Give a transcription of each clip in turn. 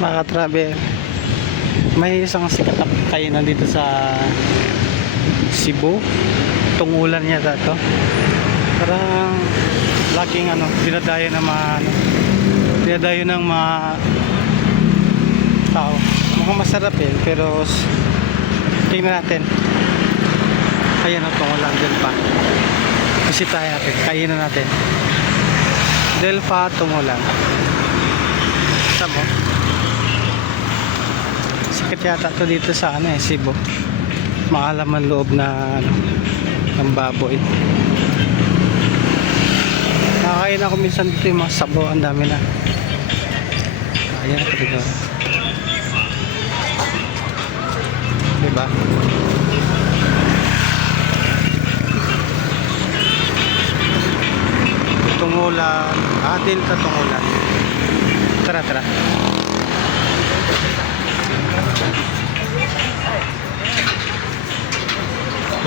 Mga travel, may isang sikat na kainan dito sa Cebu. Tungulan niya dato. Parang laking dinadayo ng mga dinadayo ng mga tao. Mukhang masarap pero tingnan natin. Ayan ang tungulan din pa. Bisitahin natin, kainan natin. Delfa tungulan. Sabo. Sikat yata to dito sa Cebu. Maalaman loob na ng baboy. Nakakain ako minsan dito yung mga sabo, ang dami na. Ayan ako dito. Diba? Tungulan. Delta tungulan. Tara, tara.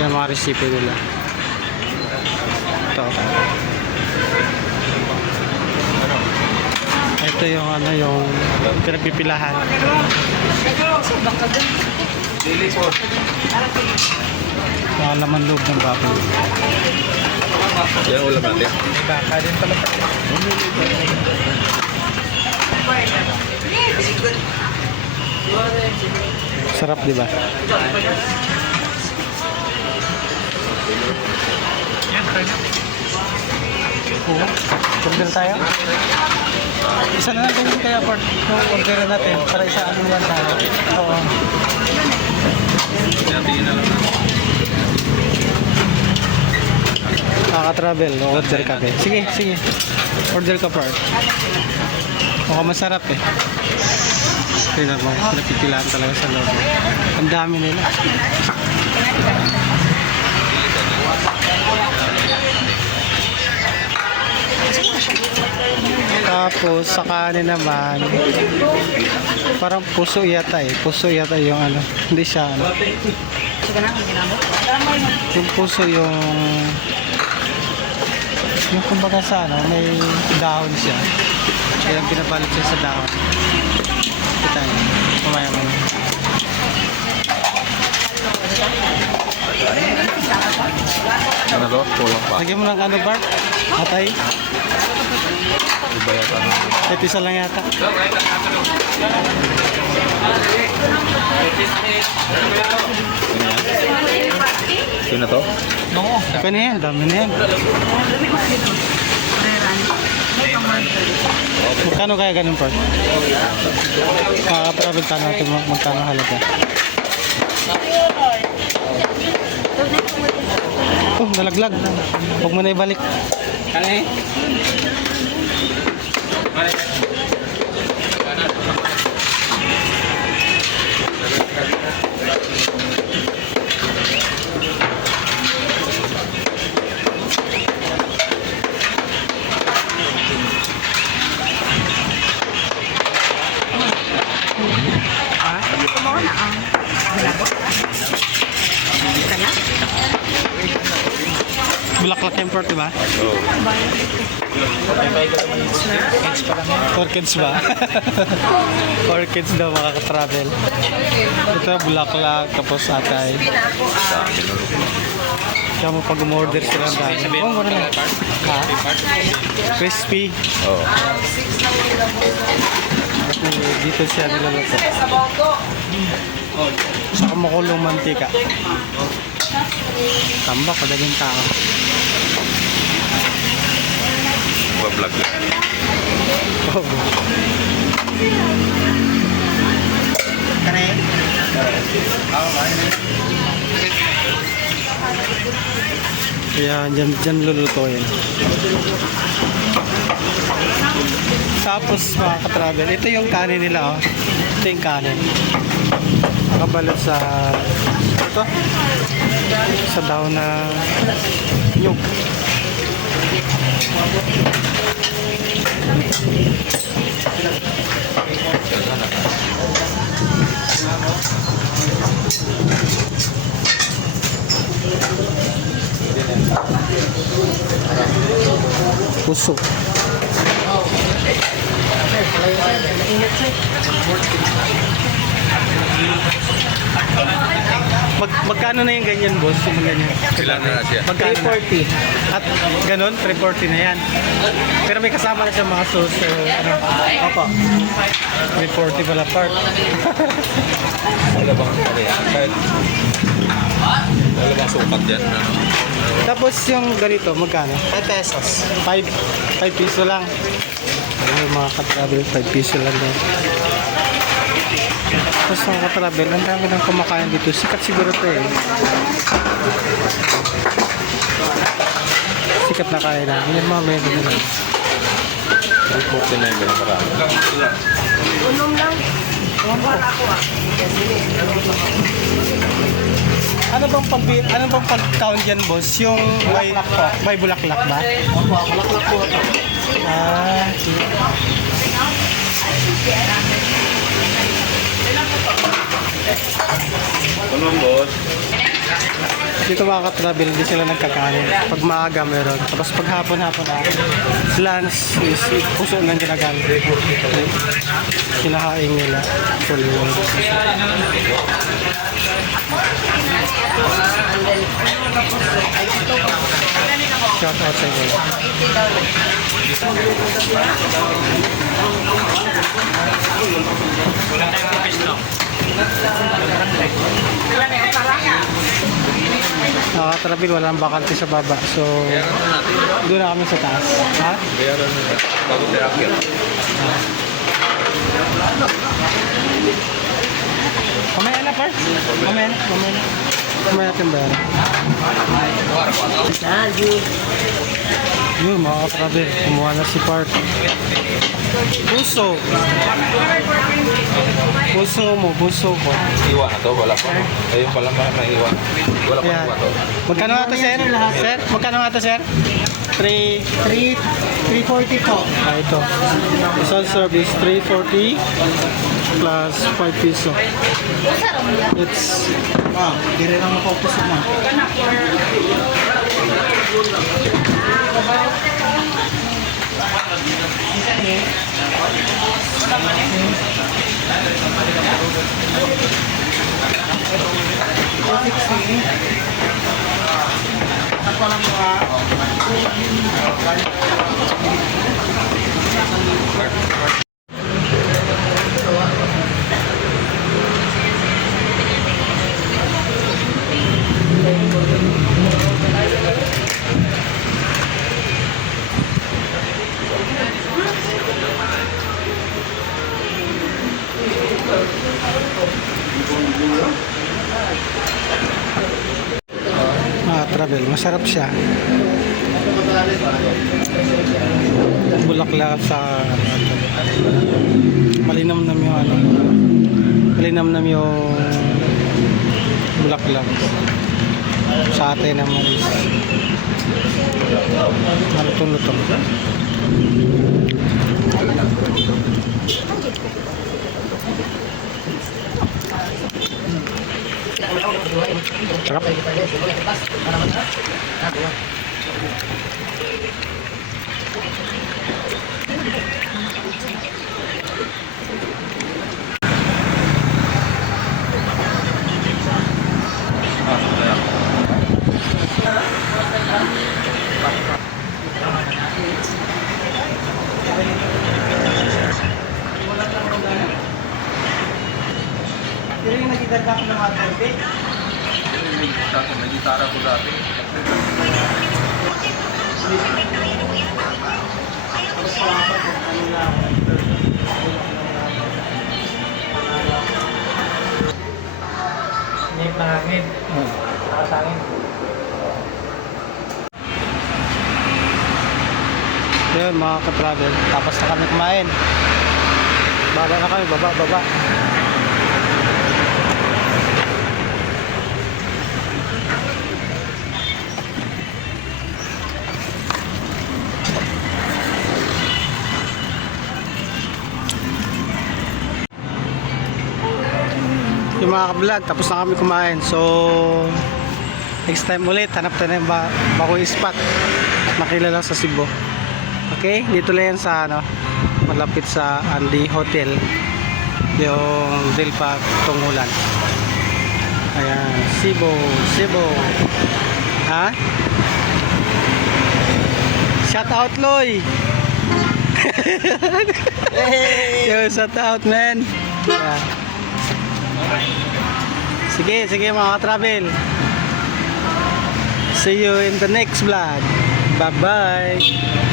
Yan mga recipe nila. Ito yung yung pinagpipilahan. Mga laman loob ng baboy. Yan ulam natin. Baka din pala. Sarap, di ba? Order tayo? Isa na lang din kaya part kung order natin para isa lang tayo. Oo. Tingin na lang natin. Nakaka-travel, order ka be. Sige, sige. Order ka part. Mukhang masarap Tingnan mo, napipilaan talaga sa loob. Ang dami nila. Tapos sa kanin naman parang puso yata puso yata yung hindi siya yung puso yung kumbaga sa may dahon siya kaya pinabalot siya sa dahon. Kita niyo kumaya mo Ano to? Kulang pa. lagyan mo lang Bart? Atay? Iba yata. Ito isa lang yata. Ito na to? Oo. Okay na yan, dami na yan. Magkano kaya ganun part? Makaka-travel ka natin magkano halaga. Oh, nalaglag. Huwag mo na ibalik. Ano Bulaklak yung port, diba? Oo. Orchids ba? Orchids daw makaka-travel. Ito, bulaklak, tapos atay. Kaya mo pag umorder sila ang dami. Oh, mura na. Ha? Crispy. Oo. Dito siya niluluto. Saka makulong mantika. Tambak, kadaging tao. Vlog lang. Oh. Kaya dyan lulutuin. Tapos mga ka-travel, ito yung kanin nila Ito yung kanin. Nakabalot sa sa daon na nyug. Puso. Magkano na yung ganyan, boss? Yung mga ganyan. Ilan na siya? Magkano na? 340. At ganun, 340 na yan. Pero may kasama na siya mga sauce. So, ano? Opo. 340 pala part. Wala bang kahit wala bang sukat dyan? Ano? Tapos yung ganito, magkano? 5 pesos. 5 piso lang. Ayun, mga ka-travel, 5 piso lang din. Tapos mga ka-travel, ang dami ng kumakain dito. Sikat siguro ito eh. Sikat na kaya na. Yan mga menu nila. 340 na yung ganun parang. Ano bang pag-count yan, boss? Yung may bulaklak ba? Opo, bulaklak po ito. Ah, sige. Ano boss? Dito mga ka-travel, hindi sila nagkakanin. Pag maaga meron. Tapos pag hapon-hapon na, lunch is puso ng ginagamit. Kinahain nila. Full yun. Shout out sa inyo. Nakaka-travel, walang bakante sa baba. So, doon na kami sa taas. Ha? Bayaran na bago tayo akyat. Mamaya na, Park. Mamaya na. Mamaya natin bayaran. Yun, mga ka-travel. Kumuha na si Park. Puso. Puso ko. Iwan na to, wala pa. Ayun pala maiwan. Wala pa Ayan. iwan to. Magkano nga ito, sir? Sir? Magkano nga ito, sir? 340 po. Ah, ito. Isang service, 340 plus 5 piso. It's Hindi rin ang mapapusok na. Ako lang mga travel. Masarap siya. Bulaklak sa malinamnam yung ano. Malinamnam yung bulaklak. Sa atin naman is malutong-lutong. Sarap. Pero yung nagdadagdag ng mga tabi. May gitara ko dati. Nip na hangin. Nakasangin. Yun mga ka-travel, tapos na kami kumain. Baba na kami, baba. Yung mga ka-vlog, tapos na kami kumain. So, next time ulit, hanap tayo ng Bakoy spot. Makilala sa Cebu. Okay, dito lang yan sa ano, malapit sa Andy Hotel, yung Delpa Tungulan. Ayan, Cebu, Cebu. Ha? Shout out, Loy. Yo, shout out, man. Yeah. Sige mga ka-travel. See you in the next vlog. Bye-bye.